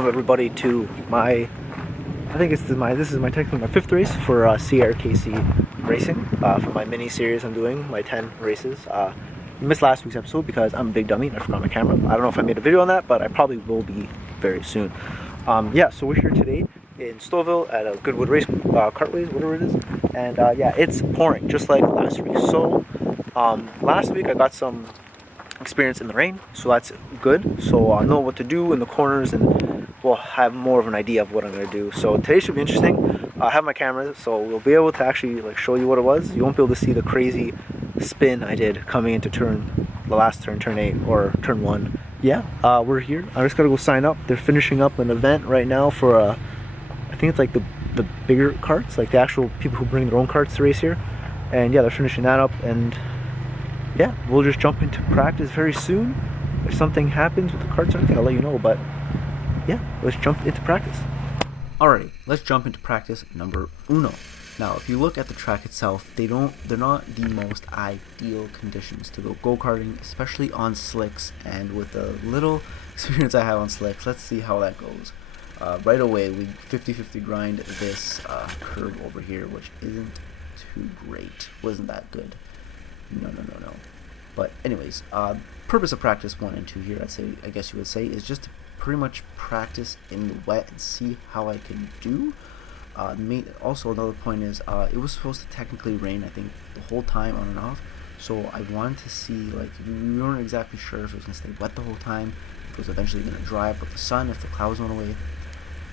welcome everybody to my, I think this is my technically my 5th race for C.R.K.C Racing for my mini series I'm doing, my 10 races. I missed last week's episode because I'm a big dummy and I forgot my camera. I don't know if I made a video on that, but I probably will be very soon. Yeah, so we're here today in Stouffville at a Goodwood Kartways, whatever it is, and yeah, it's pouring just like last week. So last week I got some experience in the rain, so that's good. So I know what to do in the corners and we'll have more of an idea of what I'm going to do. So today should be interesting. I have my camera, so we'll be able to actually like show you what it was. You won't be able to see the crazy spin I did coming into the last turn, turn 8 or turn 1. Yeah, we're here. I just gotta go sign up. They're finishing up an event right now for I think it's like the bigger carts, like the actual people who bring their own carts to race here. And yeah, they're finishing that up, and yeah, we'll just jump into practice very soon. If something happens with the carts or anything, I'll let you know, but yeah, let's jump into practice. Alrighty, let's jump into practice number uno. Now, if you look at the track itself, they're not the most ideal conditions to go go-karting, especially on slicks, and with the little experience I have on slicks, let's see how that goes. Right away, we 50-50 grind this curve over here, which isn't too great. Wasn't that good. No. But anyways, purpose of practice 1 and 2 here, I guess you would say, is just to pretty much practice in the wet and see how I can do. Also, another point is, it was supposed to technically rain, I think, the whole time on and off. So I wanted to see, like, we weren't exactly sure if it was going to stay wet the whole time, if it was eventually going to dry up with the sun, if the clouds went away,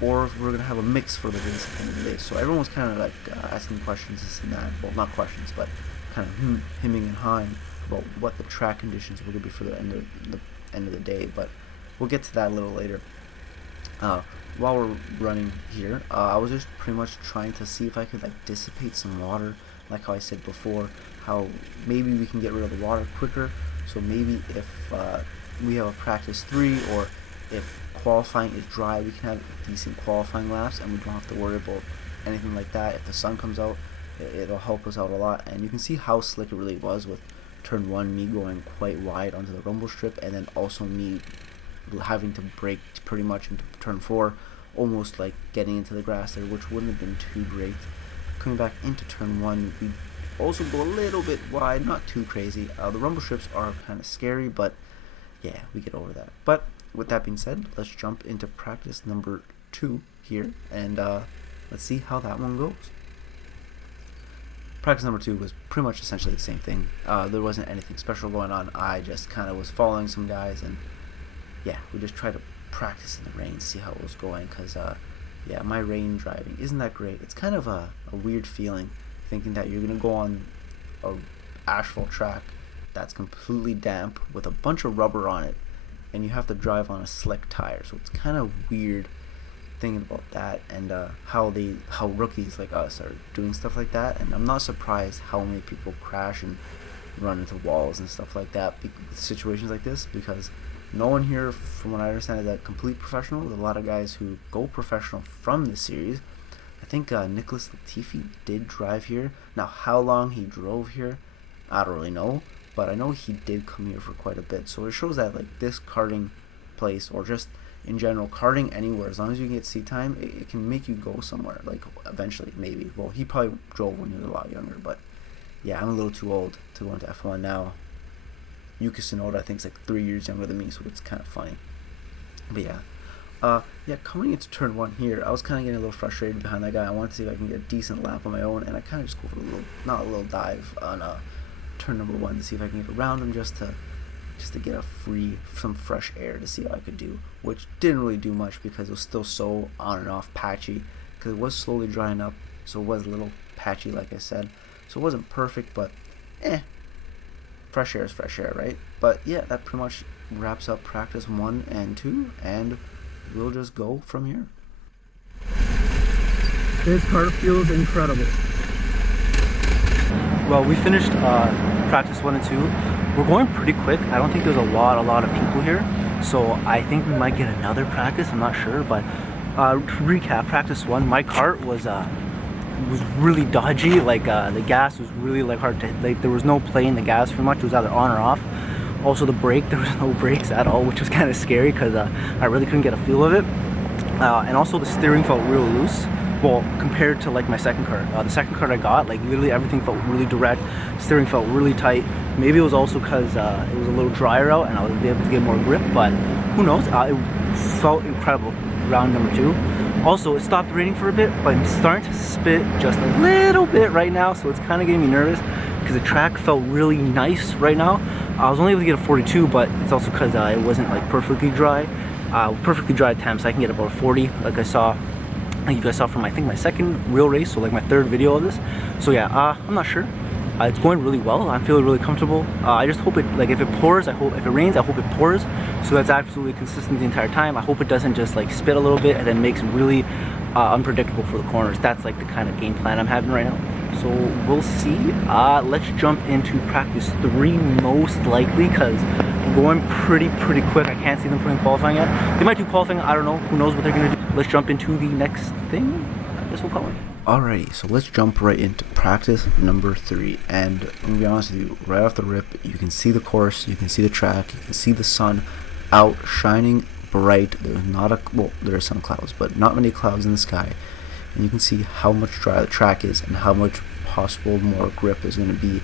or if we were going to have a mix for the race at the end of the day. So everyone was kind of like asking questions, this and that. Well, not questions, but kind of hemming and hawing about what the track conditions were going to be for the end of the day. But we'll get to that a little later. While we're running here, I was just pretty much trying to see if I could like dissipate some water, like how I said before, how maybe we can get rid of the water quicker. So maybe if we have a practice 3, or if qualifying is dry, we can have decent qualifying laps and we don't have to worry about anything like that. If the sun comes out, it'll help us out a lot. And you can see how slick it really was with turn 1, me going quite wide onto the rumble strip, and then also me having to brake pretty much into turn 4, almost like getting into the grass there, which wouldn't have been too great. Coming back into turn 1, we also go a little bit wide, not too crazy. The rumble strips are kind of scary, but yeah, we get over that. But with that being said, let's jump into practice number 2 here, and let's see how that one goes. Practice number 2 was pretty much essentially the same thing. There wasn't anything special going on. I just kind of was following some guys, and yeah, we just tried to practice in the rain, see how it was going, because yeah, my rain driving isn't that great. It's kind of a weird feeling, thinking that you're gonna go on a asphalt track that's completely damp with a bunch of rubber on it, and you have to drive on a slick tire. So it's kind of weird thinking about that, and how rookies like us are doing stuff like that. And I'm not surprised how many people crash and run into walls and stuff like that, situations like this, because no one here, from what I understand, is a complete professional. There's a lot of guys who go professional from this series. I think Nicholas Latifi did drive here. Now, how long he drove here, I don't really know, but I know he did come here for quite a bit. So it shows that like this karting place, or just in general karting anywhere, as long as you get seat time, it can make you go somewhere, like eventually, maybe. Well, he probably drove when he was a lot younger, but yeah, I'm a little too old to go into F1 now. Yuki Tsunoda, I think, is like 3 years younger than me, so it's kind of funny. But yeah, yeah, coming into turn 1 here, I was kind of getting a little frustrated behind that guy. I wanted to see if I can get a decent lap on my own, and I kind of just go for not a little dive on turn number 1 to see if I can get around him, just to get some fresh air to see how I could do, which didn't really do much because it was still so on and off patchy, because it was slowly drying up, so it was a little patchy, like I said. So it wasn't perfect, but fresh air is fresh air, right? But yeah, that pretty much wraps up practice 1 and 2, and we'll just go from here. This kart feels incredible. Well, we finished practice 1 and 2. We're going pretty quick. I don't think there's a lot of people here, so I think we might get another practice. I'm not sure, but to recap, practice 1, my kart was really dodgy. Like the gas was really like hard to, like there was no play in the gas pretty much. It was either on or off. Also the brake, there was no brakes at all, which was kind of scary because I really couldn't get a feel of it. and also the steering felt real loose. Well, compared to like my second kart. The second kart I got, like literally everything felt really direct. Steering felt really tight. Maybe it was also because it was a little drier out and I was able to get more grip, but who knows? It felt incredible. Round number 2. Also, it stopped raining for a bit, but I'm starting to spit just a little bit right now, so it's kind of getting me nervous because the track felt really nice right now. I was only able to get a 42, but it's also because it wasn't like perfectly dry. Perfectly dry temps, so I can get about a 40, like you guys saw from I think my second real race, so like my third video of this. So yeah, I'm not sure. It's going really well. I'm feeling really comfortable. I just hope it, like if it pours, if it rains, I hope it pours. So that's absolutely consistent the entire time. I hope it doesn't just like spit a little bit and then makes it really unpredictable for the corners. That's like the kind of game plan I'm having right now. So we'll see. Let's jump into practice 3 most likely, because I'm going pretty quick. I can't see them putting qualifying yet. They might do qualifying, I don't know. Who knows what they're gonna do. Let's jump into the next thing. I guess we'll call it. Alrighty, so let's jump right into practice number 3. And I'm gonna be honest with you, right off the rip, you can see the course, you can see the track, you can see the sun out shining bright. There's not a, well, there are some clouds, but not many clouds in the sky. And you can see how much drier the track is and how much possible more grip is going to be.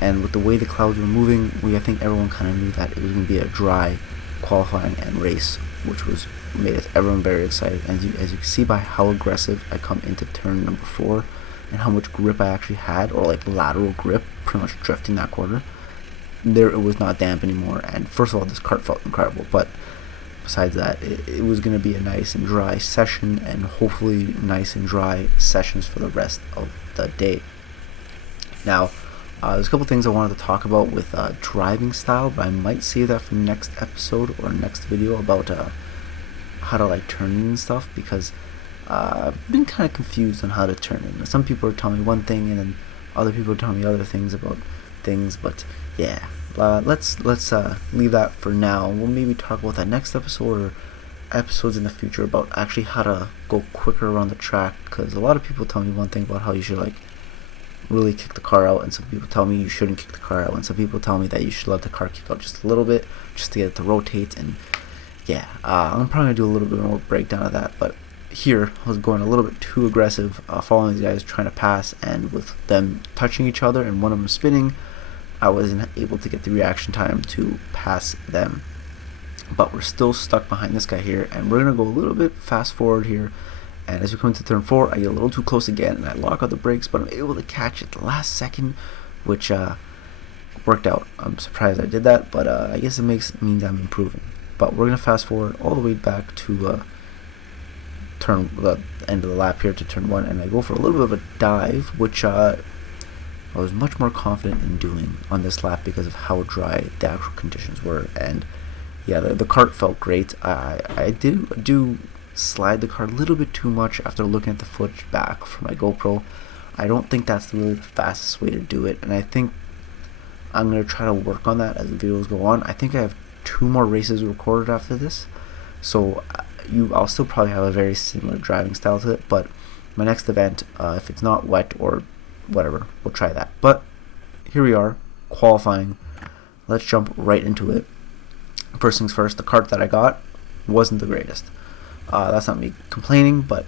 And with the way the clouds were moving, I think everyone kind of knew that it was going to be a dry qualifying and race, which made everyone very excited. And as you can see by how aggressive I come into turn number 4 and how much grip I actually had, or like lateral grip, pretty much drifting that corner, there it was not damp anymore. And first of all, this kart felt incredible, but besides that, it was going to be a nice and dry session, and hopefully nice and dry sessions for the rest of the day. Now, there's a couple things I wanted to talk about with driving style, but I might save that for next episode or next video about how to like turn in and stuff, because I've been kind of confused on how to turn in. Some people are telling me one thing, and then other people are telling me other things about things, but yeah. Let's leave that for now. We'll maybe talk about that next episode or episodes in the future about actually how to go quicker around the track, because a lot of people tell me one thing about how you should like really kick the car out, and some people tell me you shouldn't kick the car out, and some people tell me that you should let the car kick out just a little bit just to get it to rotate. And yeah, I'm probably gonna do a little bit more breakdown of that, but here I was going a little bit too aggressive, following these guys trying to pass, and with them touching each other and one of them spinning, I wasn't able to get the reaction time to pass them. But we're still stuck behind this guy here, and we're going to go a little bit fast forward here. And as we come into turn 4, I get a little too close again, and I lock out the brakes, but I'm able to catch it the last second, which worked out. I'm surprised I did that, but I guess it means I'm improving. But we're going to fast forward all the way back to the end of the lap here to turn 1, and I go for a little bit of a dive, which I was much more confident in doing on this lap because of how dry the actual conditions were. And yeah, the kart felt great. I do slide the car a little bit too much after looking at the footage back from my GoPro. I don't think that's really the fastest way to do it, and I think I'm going to try to work on that as the videos go on. I think I have 2 more races recorded after this, so I'll still probably have a very similar driving style to it, but my next event, if it's not wet or whatever, we'll try that. But here we are, qualifying. Let's jump right into it. First things first, the kart that I got wasn't the greatest. That's not me complaining, but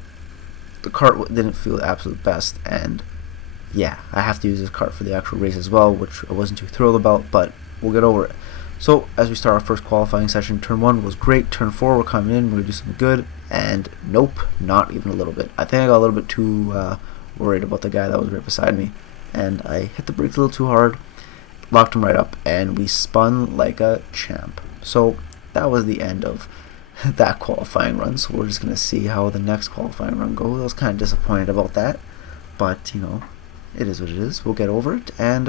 the kart didn't feel the absolute best, and yeah, I have to use this kart for the actual race as well, which I wasn't too thrilled about, but we'll get over it. So as we start our first qualifying session, turn 1 was great, turn 4 we're coming in, we're going to do something good, and nope, not even a little bit. I think I got a little bit too worried about the guy that was right beside me, and I hit the brakes a little too hard, locked him right up, and we spun like a champ. So that was the end of that qualifying run. So we're just gonna see how the next qualifying run goes. I was kind of disappointed about that, but you know, it is what it is. We'll get over it. And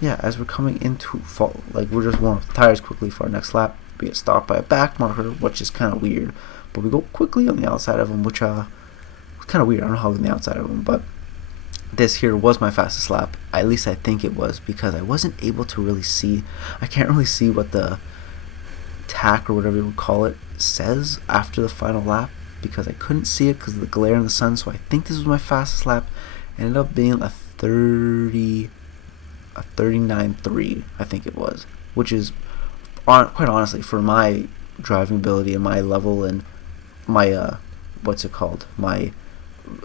yeah, as we're coming into fall, like we're just warming up the tires quickly for our next lap, we get stopped by a back marker, which is kind of weird, but we go quickly on the outside of him, which kind of weird. I don't know how on the outside of them, but this here was my fastest lap. At least I think it was, because I wasn't able to really see. I can't really see what the tack or whatever you would call it says after the final lap, because I couldn't see it because of the glare in the sun. So I think this was my fastest lap. It ended up being a 39.3, I think it was, which is quite honestly, for my driving ability and my level and my what's it called? My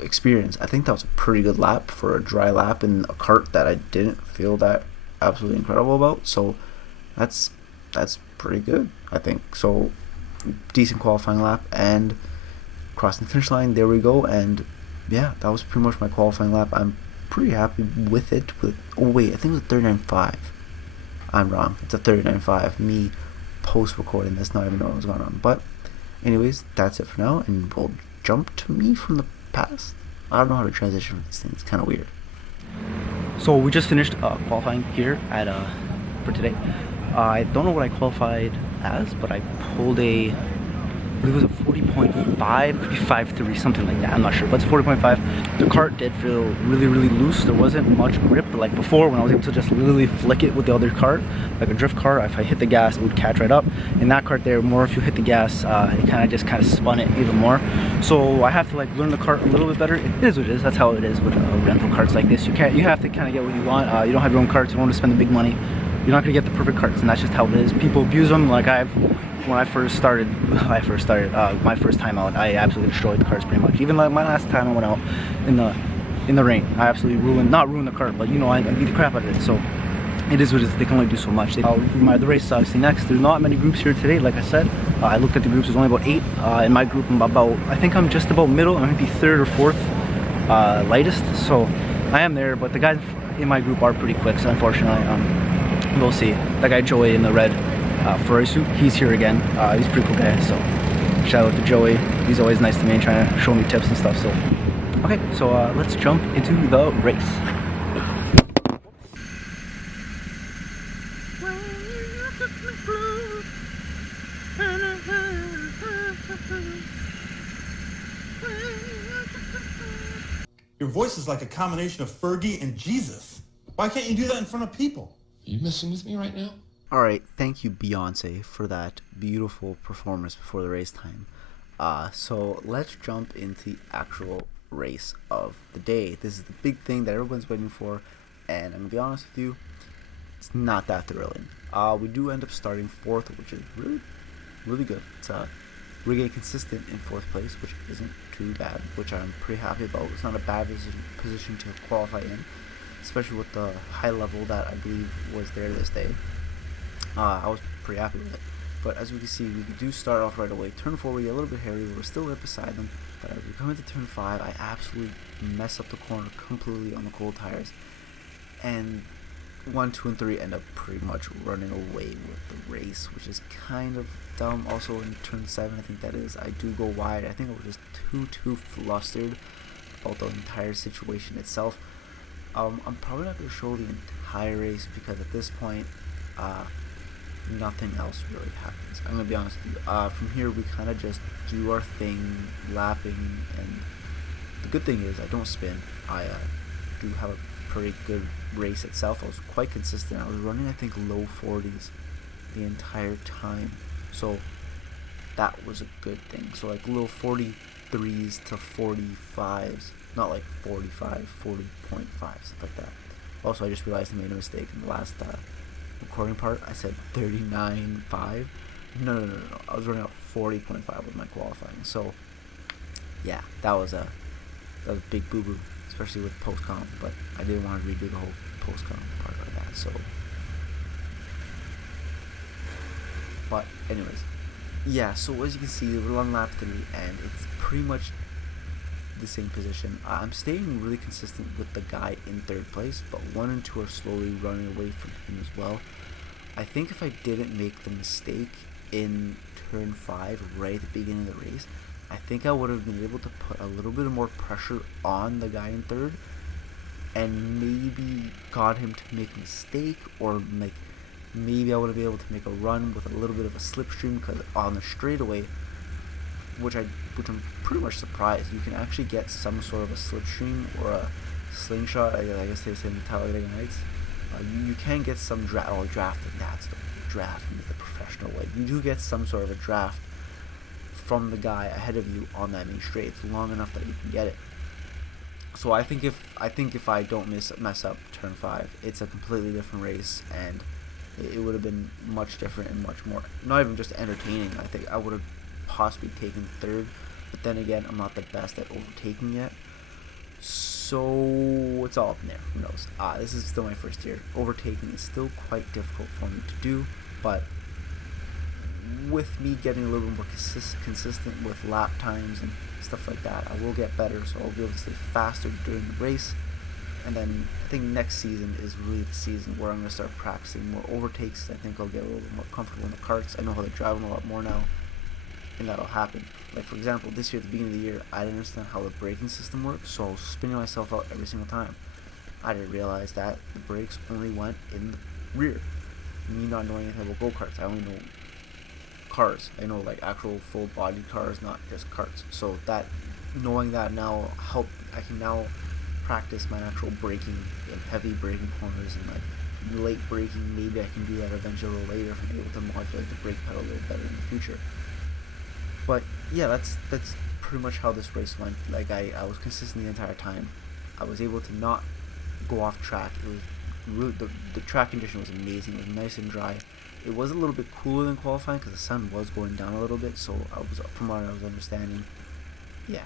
experience. I think that was a pretty good lap for a dry lap in a kart that I didn't feel that absolutely incredible about. So that's pretty good, I think. So decent qualifying lap and crossing the finish line. There we go. And yeah, that was pretty much my qualifying lap. I'm pretty happy with it. Oh wait, I think it was a 39.5. I'm wrong. It's a 39.5. Me post recording this, not even knowing what's going on. But anyways, that's it for now, and we'll jump to me from the past. I don't know how to transition from these things. It's kind of weird. So we just finished qualifying here at for today. I don't know what I qualified as, but I pulled I believe it was a 40.5, could be 5.3, something like that. I'm not sure, but it's 40.5. The kart did feel really, really loose. There wasn't much grip, but like before, when I was able to just literally flick it with the other kart, like a drift kart, if I hit the gas, it would catch right up. In that kart there, more if you hit the gas, it kind of spun it even more. So I have to like learn the kart a little bit better. It is what it is. That's how it is with rental karts like this. You have to kind of get what you want. You don't have your own karts. You don't want to spend the big money. You're not gonna get the perfect karts, and that's just how it is. People abuse them. Like when I first started, my first time out, I absolutely destroyed the karts pretty much. Even like my last time I went out in the rain, I absolutely not ruined the kart, but you know, I beat the crap out of it. So it is what it is. They can only do so much. The race is obviously next. There's not many groups here today. Like I said, I looked at the groups. There's only about 8. In my group, I think I'm just about middle. I might be 3rd or 4th lightest. So I am there, but the guys in my group are pretty quick. So unfortunately, we'll see. That guy Joey in the red Ferrari suit, he's here again. He's a pretty cool guy, so shout out to Joey. He's always nice to me and trying to show me tips and stuff. So okay, so let's jump into the race. Your voice is like a combination of Fergie and Jesus. Why can't you do that in front of people? Are you messing with me right now? Alright, thank you Beyonce for that beautiful performance before the race time. So let's jump into the actual race of the day. This is the big thing that everyone's waiting for, and I'm going to be honest with you, it's not that thrilling. We do end up starting 4th, which is really, really good. We get consistent in 4th place, which isn't too bad, which I'm pretty happy about. It's not a bad position to qualify in, especially with the high level that I believe was there this day. I was pretty happy with it. But as we can see, we do start off right away. Turn 4, we get a little bit hairy, we're still right beside them. But as we come into turn 5, I absolutely mess up the corner completely on the cold tires. And 1, 2, and 3 end up pretty much running away with the race, which is kind of dumb. Also in turn 7, I think that is, I do go wide. I think I was just too flustered about the entire situation itself. I'm probably not going to show the entire race because at this point, nothing else really happens. I'm going to be honest with you. From here, we kind of just do our thing, lapping, and the good thing is I don't spin. I do have a pretty good race itself. I was quite consistent. I was running, I think, low 40s the entire time. So that was a good thing. So like little 43s to 45s. Not like 45, 40.5, stuff like that. Also, I just realized I made a mistake in the last recording part. I said 39.5. No. I was running out 40.5 with my qualifying. So, yeah, that was a big boo-boo, especially with post-com. But I didn't want to redo the whole post-com part of that. So, but anyways, yeah. So as you can see, we're on lap 3, and it's pretty much the same position. I'm staying really consistent with the guy in 3rd place, but 1 and 2 are slowly running away from him as well. I think if I didn't make the mistake in turn 5 right at the beginning of the race, I think I would have been able to put a little bit more pressure on the guy in 3rd and maybe got him to make a mistake, or like maybe I would have been able to make a run with a little bit of a slipstream, because on the straightaway, which I'm pretty much surprised, you can actually get some sort of a slipstream or a slingshot. I guess they say in Talladega Nights. You can get some drafting. That's the drafting is the professional way. You do get some sort of a draft from the guy ahead of you on that main straight. It's long enough that you can get it. So I think if I don't mess up turn 5, it's a completely different race, and it would have been much different and much more, not even just entertaining. I think I would have possibly taken 3rd but then again, I'm not the best at overtaking yet. So it's all up in there. Who knows? This is still my first year. Overtaking is still quite difficult for me to do, but with me getting a little bit more consistent with lap times and stuff like that, I will get better, so I'll be able to stay faster during the race. And then I think next season is really the season where I'm going to start practicing more overtakes. I think I'll get a little bit more comfortable in the karts. I know how to drive them a lot more now, and that'll happen. Like for example, this year at the beginning of the year, I didn't understand how the braking system works, so I was spinning myself out every single time. I didn't realize that the brakes only went in the rear. Me not knowing anything about go-karts, I only know cars. I know like actual full-bodied cars, not just karts. So that, knowing that now, I can now practice my actual braking in heavy braking corners and like late braking. Maybe I can do that eventually later if I'm able to modulate the brake pedal a little better in the future. But yeah, that's pretty much how this race went. Like I was consistent the entire time. I was able to not go off track. It was really, the track condition was amazing. It was nice and dry. It was a little bit cooler than qualifying because the sun was going down a little bit. So from what I was understanding, yeah,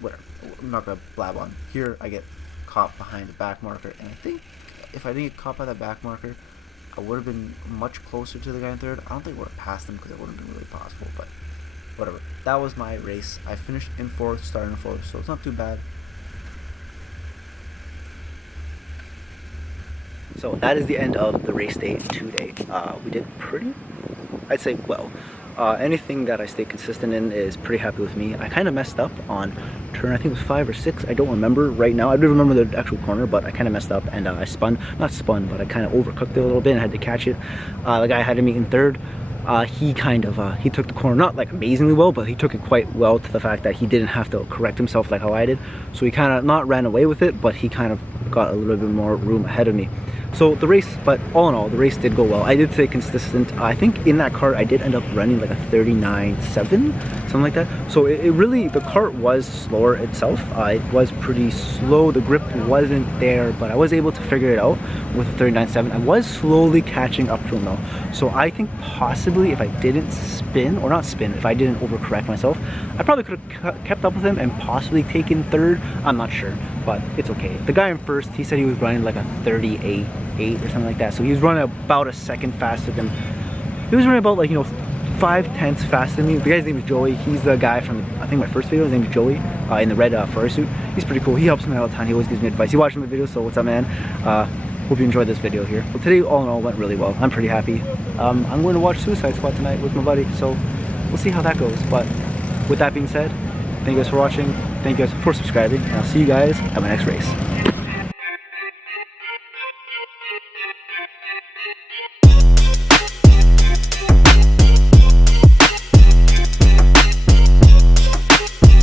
whatever. I'm not gonna blab on. Here I get caught behind the back marker, and I think if I didn't get caught by that back marker, I would have been much closer to the guy in third. I don't think I would have passed him because it wouldn't have been really possible, but whatever. That was my race. I finished in fourth, starting in fourth, so it's not too bad. So that is the end of the race day today. We did pretty, I'd say, well. Anything that I stay consistent in is pretty happy with me. I kind of messed up on turn, I think it was 5 or 6. I don't remember right now. I do remember the actual corner, but I kind of messed up and I not spun, but I kind of overcooked it a little bit and had to catch it. The guy ahead of me in third, he took the corner not like amazingly well, but he took it quite well to the fact that he didn't have to correct himself like how I did. So he kind of not ran away with it, but he kind of got a little bit more room ahead of me. So the race, but all in all, the race did go well. I did stay consistent. I think in that kart, I did end up running like a 39.7, something like that. So it really, the kart was slower itself. It was pretty slow. The grip wasn't there, but I was able to figure it out with a 39.7. I was slowly catching up to him though. So I think possibly if I didn't spin, or not spin, if I didn't overcorrect myself, I probably could have kept up with him and possibly taken third. I'm not sure, but it's okay. The guy in first, he said he was running like a 38.8 or something like that. So he was running about a second faster than, he was running about like, 5/10 faster than me. The guy's name is Joey. He's the guy from, I think my first video, his name is Joey, in the red Ferrari suit. He's pretty cool. He helps me out all the time. He always gives me advice. He watches my videos, so what's up, man? Hope you enjoyed this video here. Well, today, all in all, went really well. I'm pretty happy. I'm going to watch Suicide Squad tonight with my buddy, so we'll see how that goes. But with that being said, thank you guys for watching. Thank you guys for subscribing, and I'll see you guys at my next race.